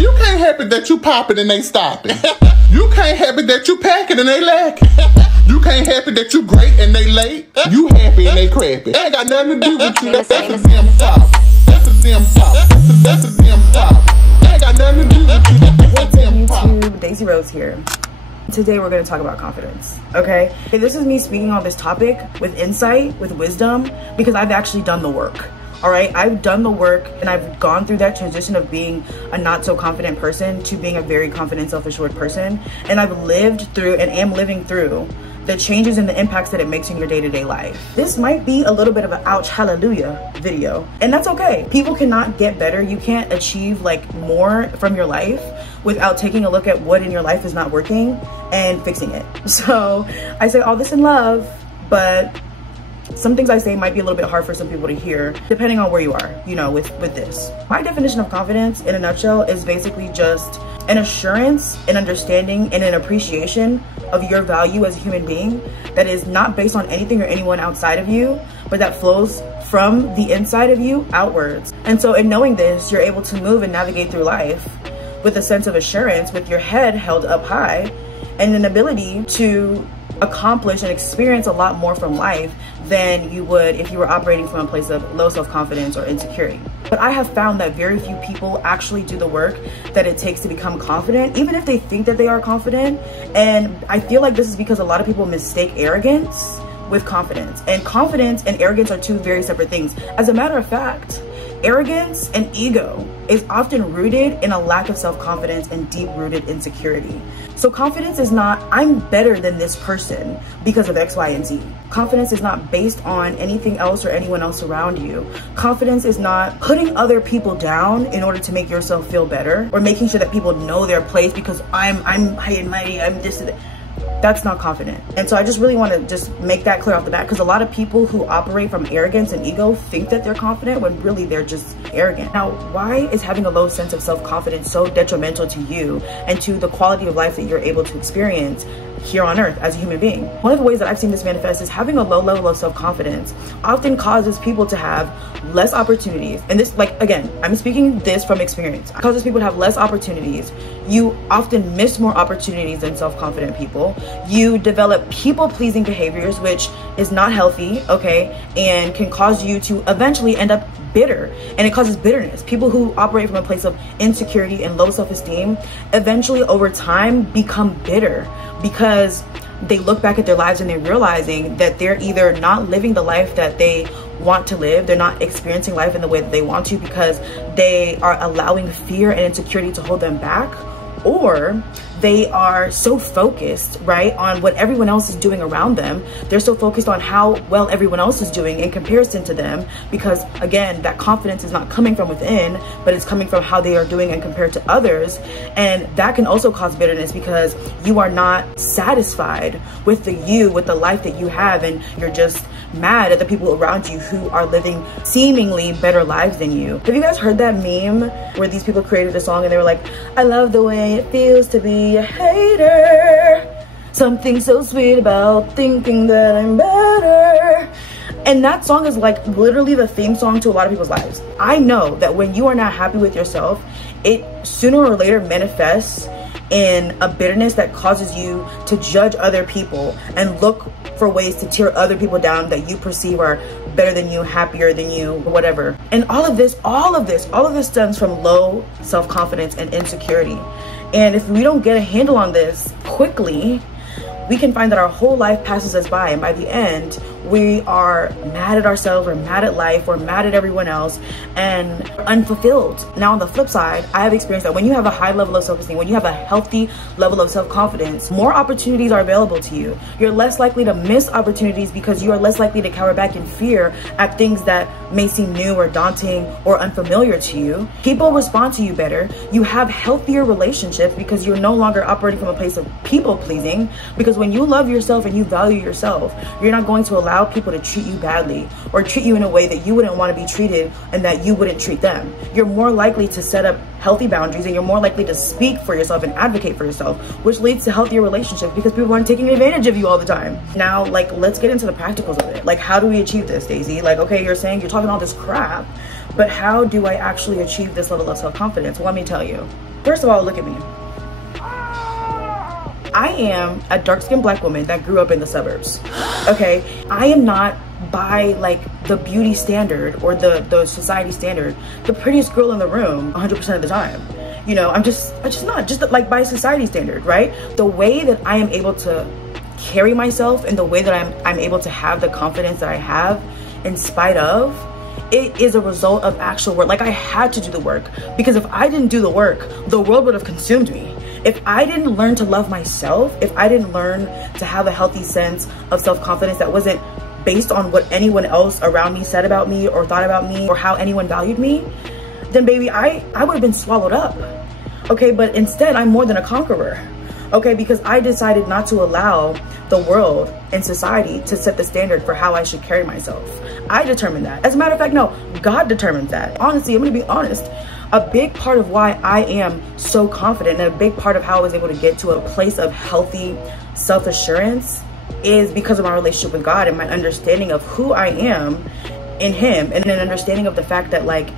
You can't help it that you popping and they stopping. You can't help it that you packing and they lacking. You can't help it that you great and they late. You happy and they crappy. Ain't got nothing to do with you. That's a damn problem. That's a damn problem. That's a damn problem. Ain't got nothing to do with you. What's up, YouTube? DaisyRose here. Today we're going to talk about confidence, okay? This is me speaking on this topic with insight, with wisdom, because I've actually done the work. All right, I've done the work and I've gone through that transition of being a not so confident person to being a very confident, self-assured person. And I've lived through and am living through the changes and the impacts that it makes in your day-to-day life. This might be a little bit of an ouch hallelujah video, and that's okay. People cannot get better. You can't achieve like more from your life without taking a look at what in your life is not working and fixing it. So I say all this in love, but some things I say might be a little bit hard for some people to hear, depending on where you are, you know, with this. My definition of confidence in a nutshell is basically just an assurance, an understanding, and an appreciation of your value as a human being that is not based on anything or anyone outside of you, but that flows from the inside of you outwards. And so in knowing this, you're able to move and navigate through life with a sense of assurance, with your head held up high, and an ability to accomplish and experience a lot more from life than you would if you were operating from a place of low self-confidence or insecurity. But I have found that very few people actually do the work that it takes to become confident, even if they think that they are confident. And I feel like this is because a lot of people mistake arrogance with confidence. And confidence and arrogance are two very separate things. As a matter of fact, arrogance and ego is often rooted in a lack of self-confidence and deep-rooted insecurity. So confidence is not, I'm better than this person because of X, Y, and Z. Confidence is not based on anything else or anyone else around you. Confidence is not putting other people down in order to make yourself feel better, or making sure that people know their place because I'm high and mighty, I'm this and that. That's not confident. And so I just really want to just make that clear off the bat, because a lot of people who operate from arrogance and ego think that they're confident when really they're just arrogant. Now, why is having a low sense of self-confidence so detrimental to you and to the quality of life that you're able to experience here on earth as a human being? One of the ways that I've seen this manifest is having a low level of self-confidence often causes people to have less opportunities. And this, like, again, I'm speaking this from experience. It causes people to have less opportunities. You often miss more opportunities than self-confident people. You develop people-pleasing behaviors, which is not healthy, okay, and can cause you to eventually end up bitter, and it causes bitterness. People who operate from a place of insecurity and low self-esteem eventually over time become bitter because they look back at their lives and they're realizing that they're either not living the life that they want to live, they're not experiencing life in the way that they want to because they are allowing fear and insecurity to hold them back, or they are so focused, right, on what everyone else is doing around them. They're so focused on how well everyone else is doing in comparison to them, because again, that confidence is not coming from within, but it's coming from how they are doing and compared to others. And that can also cause bitterness because you are not satisfied with the life that you have, and you're just mad at the people around you who are living seemingly better lives than you. Have you guys heard that meme where these people created a song and they were like, I love the way it feels to be a hater, something so sweet about thinking that I'm better? And that song is like literally the theme song to a lot of people's lives. I know that when you are not happy with yourself, it sooner or later manifests in a bitterness that causes you to judge other people and look for ways to tear other people down that you perceive are better than you, happier than you, whatever. And all of this stems from low self-confidence and insecurity. And if we don't get a handle on this quickly, we can find that our whole life passes us by, and by the end, we are mad at ourselves, or mad at life, or mad at everyone else, and unfulfilled. Now, on the flip side, I have experienced that when you have a high level of self-esteem, when you have a healthy level of self-confidence, more opportunities are available to you. You're less likely to miss opportunities because you are less likely to cower back in fear at things that may seem new or daunting or unfamiliar to you. People respond to you better. You have healthier relationships because you're no longer operating from a place of people-pleasing, because when you love yourself and you value yourself, you're not going to allow people to treat you badly or treat you in a way that you wouldn't want to be treated and that you wouldn't treat them. You're more likely to set up healthy boundaries, and you're more likely to speak for yourself and advocate for yourself, which leads to healthier relationships because people aren't taking advantage of you all the time. Now, like, let's get into the practicals of it. Like, how do we achieve this, Daisy? Like, okay, you're talking all this crap, but how do I actually achieve this level of self-confidence? Well, let me tell you. First of all, look at me. I am a dark-skinned black woman that grew up in the suburbs, okay? I am not, by like the beauty standard or the society standard, the prettiest girl in the room 100% of the time. You know, I'm just not, just like by society standard, right? The way that I am able to carry myself and the way that I'm able to have the confidence that I have in spite of, it is a result of actual work. Like, I had to do the work, because if I didn't do the work, the world would have consumed me. If I didn't learn to love myself, if I didn't learn to have a healthy sense of self-confidence that wasn't based on what anyone else around me said about me or thought about me or how anyone valued me, then baby, I would have been swallowed up. Okay, but instead I'm more than a conqueror. Okay, because I decided not to allow the world and society to set the standard for how I should carry myself. I determined that. As a matter of fact, no, God determined that. Honestly, I'm gonna be honest. A big part of why I am so confident and a big part of how I was able to get to a place of healthy self-assurance is because of my relationship with God and my understanding of who I am in Him, and an understanding of the fact that, like,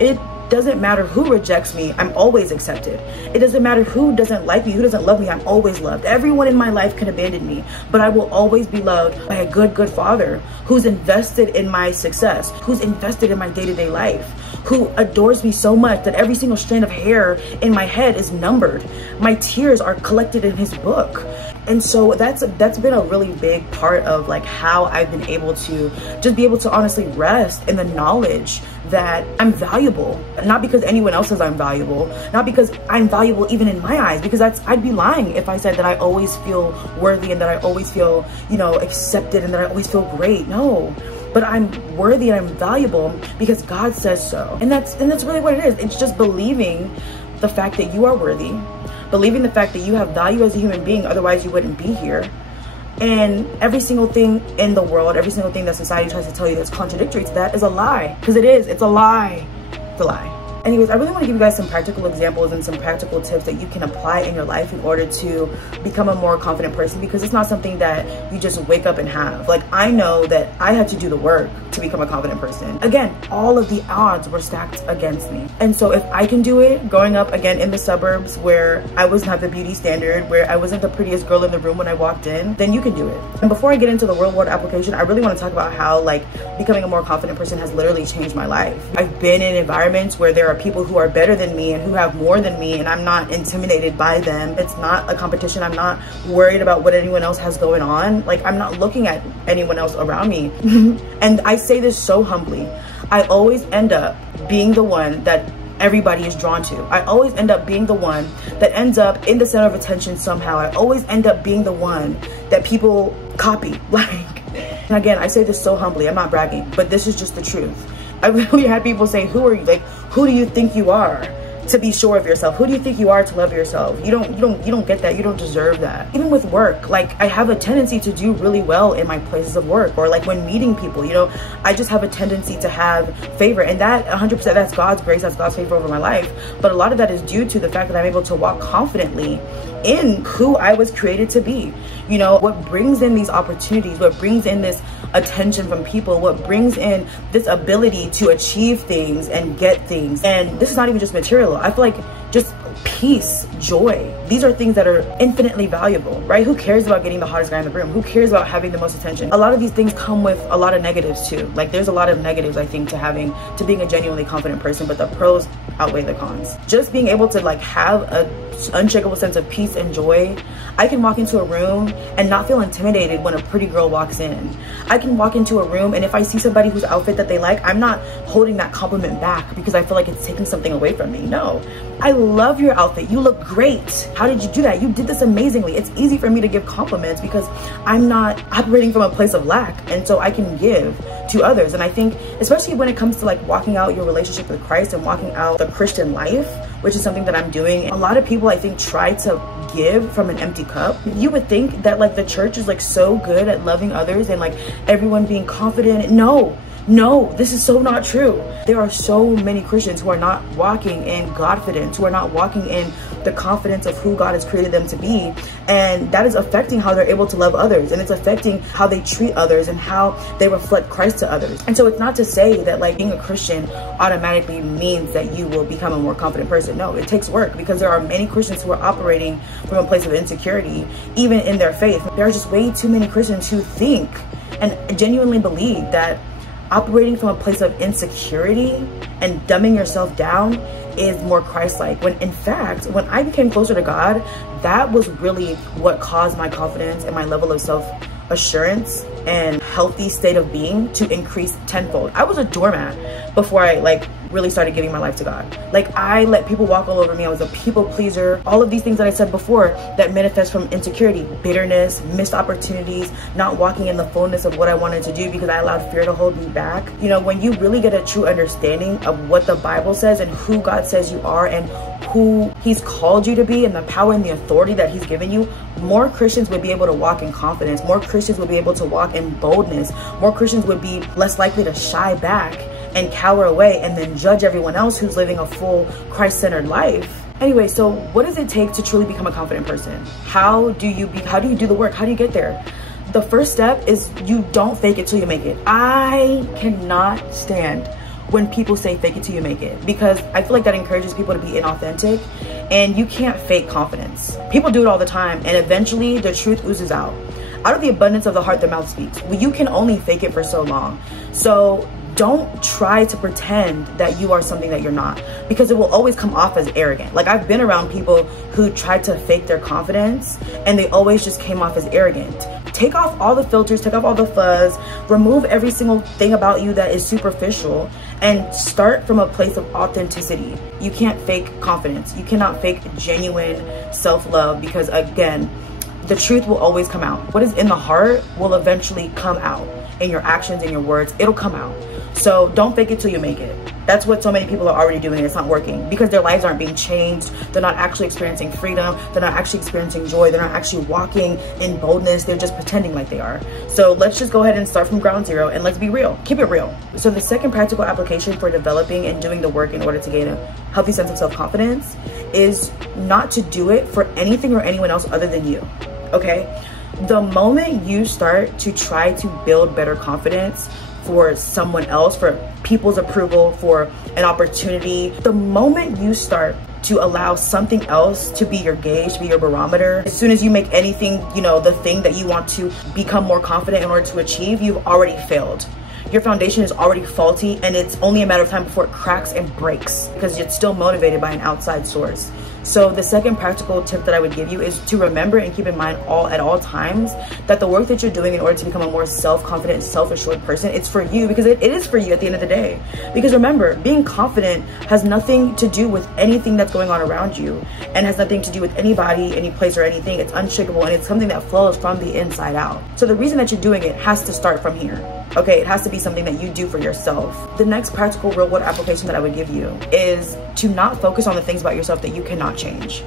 it doesn't matter who rejects me, I'm always accepted. It doesn't matter who doesn't like me, who doesn't love me, I'm always loved. Everyone in my life can abandon me, but I will always be loved by a good father who's invested in my success, who's invested in my day-to-day life, who adores me so much that every single strand of hair in my head is numbered. My tears are collected in His book. And so that's been a really big part of like how I've been able to just be able to honestly rest in the knowledge that I'm valuable. Not because anyone else says I'm valuable, not because I'm valuable even in my eyes, because I'd be lying if I said that I always feel worthy and that I always feel, you know, accepted and that I always feel great. No. But I'm worthy and I'm valuable because God says so. And that's really what it is. It's just believing the fact that you are worthy, believing the fact that you have value as a human being, otherwise you wouldn't be here. And every single thing in the world, every single thing that society tries to tell you that's contradictory to that is a lie. Because it is, it's a lie. It's a lie. Anyways, I really want to give you guys some practical examples and some practical tips that you can apply in your life in order to become a more confident person, because it's not something that you just wake up and have. Like, I know that I had to do the work to become a confident person. Again, all of the odds were stacked against me. And so if I can do it, growing up again in the suburbs where I wasn't have the beauty standard, where I wasn't the prettiest girl in the room when I walked in, then you can do it. And before I get into the real world application, I really want to talk about how like becoming a more confident person has literally changed my life. I've been in environments where there are people who are better than me and who have more than me, and I'm not intimidated by them. It's not a competition. I'm not worried about what anyone else has going on. Like, I'm not looking at anyone else around me. And I say this so humbly. I always end up being the one that everybody is drawn to. I always end up being the one that ends up in the center of attention somehow. I always end up being the one that people copy. Like, and again, I say this so humbly. I'm not bragging, but this is just the truth. I really had people say, who are you? Like, who do you think you are to be sure of yourself? Who do you think you are to love yourself? You don't get that. You don't deserve that. Even with work, like, I have a tendency to do really well in my places of work, or like when meeting people, you know, I just have a tendency to have favor, and that 100%, that's God's grace, that's God's favor over my life. But a lot of that is due to the fact that I'm able to walk confidently in who I was created to be. You know, what brings in these opportunities, what brings in this attention from people, what brings in this ability to achieve things and get things. And this is not even just material. I feel like just peace, joy, these are things that are infinitely valuable, right? Who cares about getting the hottest guy in the room? Who cares about having the most attention? A lot of these things come with a lot of negatives too. Like, there's a lot of negatives, I think, to being a genuinely confident person, but the pros outweigh the cons. Just being able to like have a unshakable sense of peace and joy. I can walk into a room and not feel intimidated when a pretty girl walks in. I can walk into a room, and if I see somebody whose outfit that they like, I'm not holding that compliment back because I feel like it's taking something away from me. No, I love your outfit. You look great. How did you do that? You did this amazingly. It's easy for me to give compliments because I'm not operating from a place of lack, and so I can give to others. And I think, especially when it comes to like walking out your relationship with Christ and walking out the Christian life, which is something that I'm doing, a lot of people, I think, try to give from an empty cup. You would think that like the church is like so good at loving others and like everyone being confident. No, this is so not true. There are so many Christians who are not walking in Godfidence, who are not walking in the confidence of who God has created them to be. And that is affecting how they're able to love others, and it's affecting how they treat others and how they reflect Christ to others. And so it's not to say that like being a Christian automatically means that you will become a more confident person. No, it takes work, because there are many Christians who are operating from a place of insecurity, even in their faith. There are just way too many Christians who think and genuinely believe that operating from a place of insecurity and dumbing yourself down is more Christ-like, when in fact, when I became closer to God, that was really what caused my confidence and my level of self-assurance and healthy state of being to increase tenfold. I was a doormat before I like really started giving my life to God. Like, I let people walk all over me. I was a people pleaser. All of these things that I said before that manifest from insecurity, bitterness, missed opportunities, not walking in the fullness of what I wanted to do because I allowed fear to hold me back. You know, when you really get a true understanding of what the Bible says and who God says you are and who he's called you to be and the power and the authority that he's given you, more Christians would be able to walk in confidence. More Christians would be able to walk in boldness. More Christians would be less likely to shy back and cower away and then judge everyone else who's living a full Christ-centered life. Anyway, so what does it take to truly become a confident person? How do you do the work? How do you get there? The first step is you don't fake it till you make it. I cannot stand when people say fake it till you make it, because I feel like that encourages people to be inauthentic, and you can't fake confidence. People do it all the time, and eventually the truth oozes out. Out of the abundance of the heart, the mouth speaks. Well, you can only fake it for so long. So don't try to pretend that you are something that you're not, because it will always come off as arrogant. Like, I've been around people who tried to fake their confidence and they always just came off as arrogant. Take off all the filters, take off all the fuzz, remove every single thing about you that is superficial, and start from a place of authenticity. You can't fake confidence. You cannot fake genuine self-love, because again, the truth will always come out. What is in the heart will eventually come out in your actions, in your words. It'll come out. So don't fake it till you make it. That's what so many people are already doing, and it's not working, because their lives aren't being changed. They're not actually experiencing freedom. They're not actually experiencing joy. They're not actually walking in boldness. They're just pretending like they are. So let's just go ahead and start from ground zero, and let's be real. Keep it real. So the second practical application for developing and doing the work in order to gain a healthy sense of self-confidence is not to do it for anything or anyone else other than you, okay? The moment you start to try to build better confidence for someone else, for people's approval, for an opportunity, the moment you start to allow something else to be your gauge, to be your barometer, as soon as you make anything, you know, the thing that you want to become more confident in order to achieve, you've already failed. Your foundation is already faulty, and it's only a matter of time before it cracks and breaks, because it's still motivated by an outside source. So the second practical tip that I would give you is to remember and keep in mind at all times that the work that you're doing in order to become a more self-confident, self-assured person, it's for you, because it is for you at the end of the day. Because remember, being confident has nothing to do with anything that's going on around you, and has nothing to do with anybody, any place, or anything. It's unshakable, and it's something that flows from the inside out. So the reason that you're doing it has to start from here. Okay, it has to be something that you do for yourself. The next practical real world application that I would give you is to not focus on the things about yourself that you cannot change.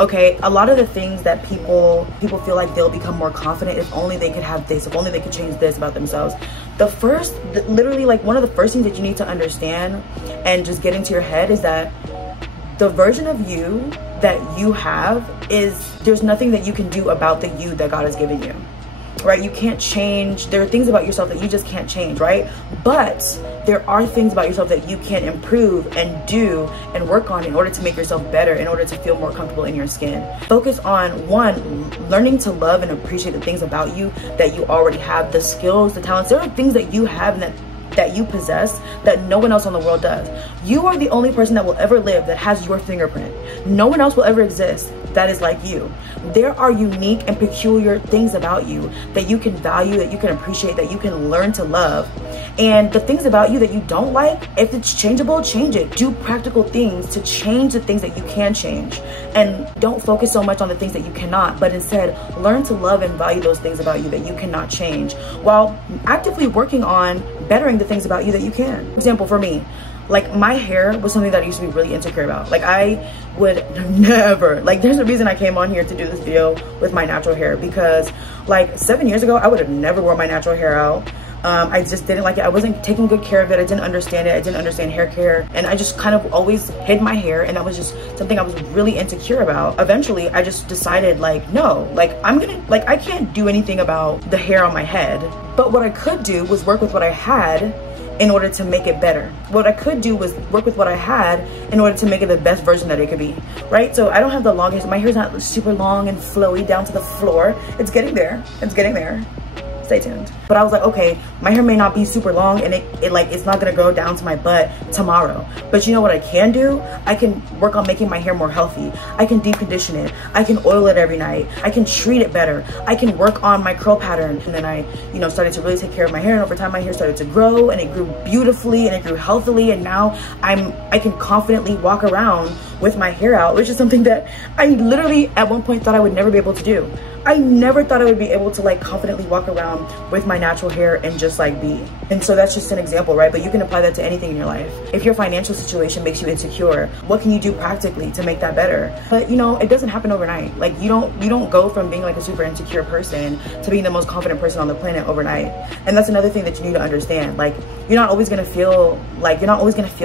Okay, a lot of the things that people feel like they'll become more confident if only they could have this, if only they could change this about themselves. Literally, like, one of the first things that you need to understand and just get into your head is that the version of you that you have there's nothing that you can do about the you that God has given you. Right? You can't change. There are things about yourself that you just can't change, right? But there are things about yourself that you can improve and do and work on in order to make yourself better, in order to feel more comfortable in your skin. Focus on, one, learning to love and appreciate the things about you that you already have, the skills, the talents. There are things that you have and that you possess that no one else in the world does. You are the only person that will ever live that has your fingerprint. No one else will ever exist that is like you. There are unique and peculiar things about you that you can value, that you can appreciate, that you can learn to love. And the things about you that you don't like, if it's changeable, change it. Do practical things to change the things that you can change. And don't focus so much on the things that you cannot, but instead learn to love and value those things about you that you cannot change, while actively working on bettering the things about you that you can. For example, for me, like, my hair was something that I used to be really insecure about. Like, I would never, like, there's a reason I came on here to do this video with my natural hair, because like 7 years ago, I would have never worn my natural hair out. I just didn't like it. I wasn't taking good care of it. I didn't understand it. I didn't understand hair care, and I just kind of always hid my hair, and that was just something I was really insecure about. Eventually I just decided, like, no, like I can't do anything about the hair on my head, but what I could do was work with what I had in order to make it better. What I could do was work with what I had in order to make it the best version that it could be, right? So I don't have the longest, my hair's not super long and flowy down to the floor. It's getting there, it's getting there. Stay tuned. But I was like, okay, my hair may not be super long and it's not gonna go down to my butt tomorrow. But you know what I can do? I can work on making my hair more healthy. I can deep condition it. I can oil it every night. I can treat it better. I can work on my curl pattern. And then I, you know, started to really take care of my hair, and over time my hair started to grow, and it grew beautifully, and it grew healthily, and now I can confidently walk around with my hair out, which is something that I literally at one point thought I would never be able to do. I never thought I would be able to like confidently walk around with my natural hair and just like be. And so that's just an example, right? But you can apply that to anything in your life. If your financial situation makes you insecure, what can you do practically to make that better? But you know, it doesn't happen overnight. Like you don't go from being like a super insecure person to being the most confident person on the planet overnight. And that's another thing that you need to understand. Like you're not always gonna feel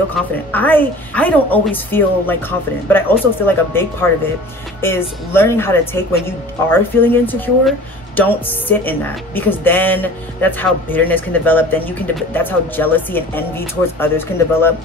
confident. I don't always feel like confident, but I also feel like a big part of it is learning how to take when you are feeling insecure. Don't sit in that, because then that's how bitterness can develop. Then that's how jealousy and envy towards others can develop.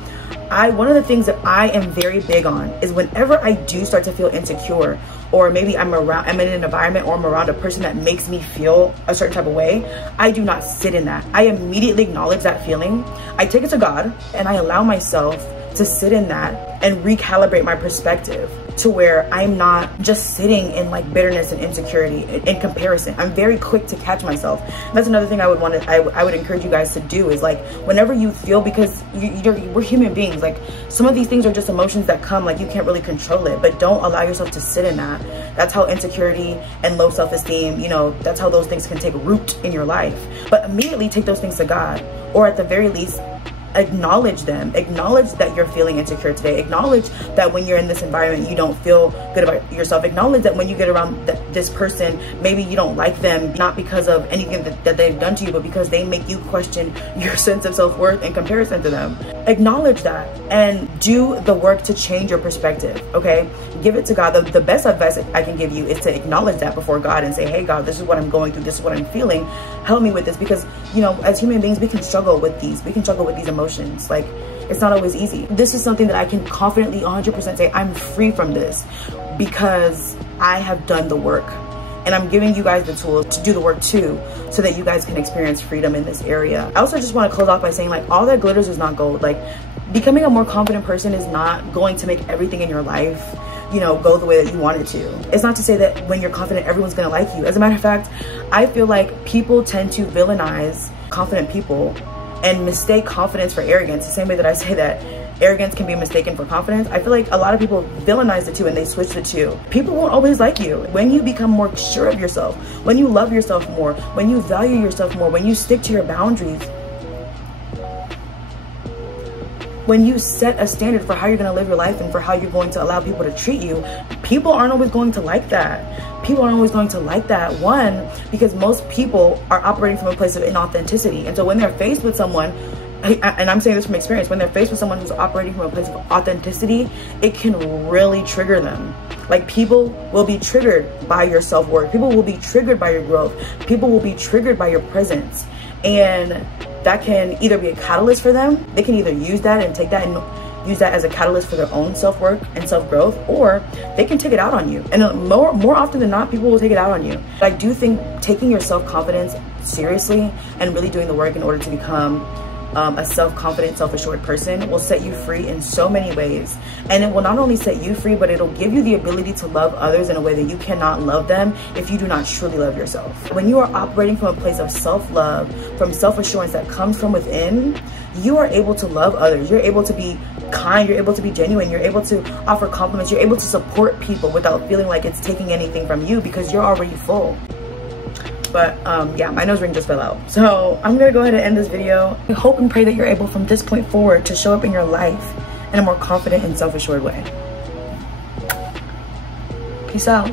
One of the things that I am very big on is whenever I do start to feel insecure, or maybe I'm in an environment or I'm around a person that makes me feel a certain type of way, I do not sit in that. I immediately acknowledge that feeling. I take it to God, and I allow myself to sit in that and recalibrate my perspective to where I'm not just sitting in like bitterness and insecurity in comparison. I'm very quick to catch myself. That's another thing I would encourage you guys to do, is like whenever you feel, because we're human beings, like some of these things are just emotions that come, like you can't really control it, but don't allow yourself to sit in that. That's how insecurity and low self-esteem, you know, that's how those things can take root in your life. But immediately take those things to God, or at the very least acknowledge them. Acknowledge that you're feeling insecure today. Acknowledge that when you're in this environment you don't feel good about yourself. Acknowledge that when you get around this person, maybe you don't like them, not because of anything that they've done to you, but because they make you question your sense of self-worth in comparison to them. Acknowledge that and do the work to change your perspective, okay? Give it to God. The best advice I can give you is to acknowledge that before God and say, hey God, this is what I'm going through, this is what I'm feeling, help me with this. Because you know, as human beings, we can struggle with these emotions. Like it's not always easy. This is something that I can confidently 100% say I'm free from this, because I have done the work, and I'm giving you guys the tools to do the work too, so that you guys can experience freedom in this area. I also just want to close off by saying, like, all that glitters is not gold. Like, becoming a more confident person is not going to make everything in your life, you know, go the way that you want it to. It's not to say that when you're confident everyone's gonna like you. As a matter of fact, I feel like people tend to villainize confident people and mistake confidence for arrogance, the same way that I say that arrogance can be mistaken for confidence. I feel like a lot of people villainize the two and they switch the two. People won't always like you. When you become more sure of yourself, when you love yourself more, when you value yourself more, when you stick to your boundaries, when you set a standard for how you're going to live your life and for how you're going to allow people to treat you, people aren't always going to like that. People aren't always going to like that. One, because most people are operating from a place of inauthenticity. And so when they're faced with someone, and I'm saying this from experience, when they're faced with someone who's operating from a place of authenticity, it can really trigger them. Like, people will be triggered by your self-worth. People will be triggered by your growth. People will be triggered by your presence. And that can either be a catalyst for them. They can either use that and take that and use that as a catalyst for their own self-work and self-growth, or they can take it out on you. And more often than not, people will take it out on you. But I do think taking your self-confidence seriously and really doing the work in order to become a self-confident, self-assured person will set you free in so many ways. And it will not only set you free, but it'll give you the ability to love others in a way that you cannot love them if you do not truly love yourself. When you are operating from a place of self-love, from self-assurance that comes from within, you are able to love others. You're able to be kind, you're able to be genuine, you're able to offer compliments, you're able to support people without feeling like it's taking anything from you because you're already full. But yeah, my nose ring just fell out. So I'm gonna go ahead and end this video. I hope and pray that you're able from this point forward to show up in your life in a more confident and self-assured way. Peace out.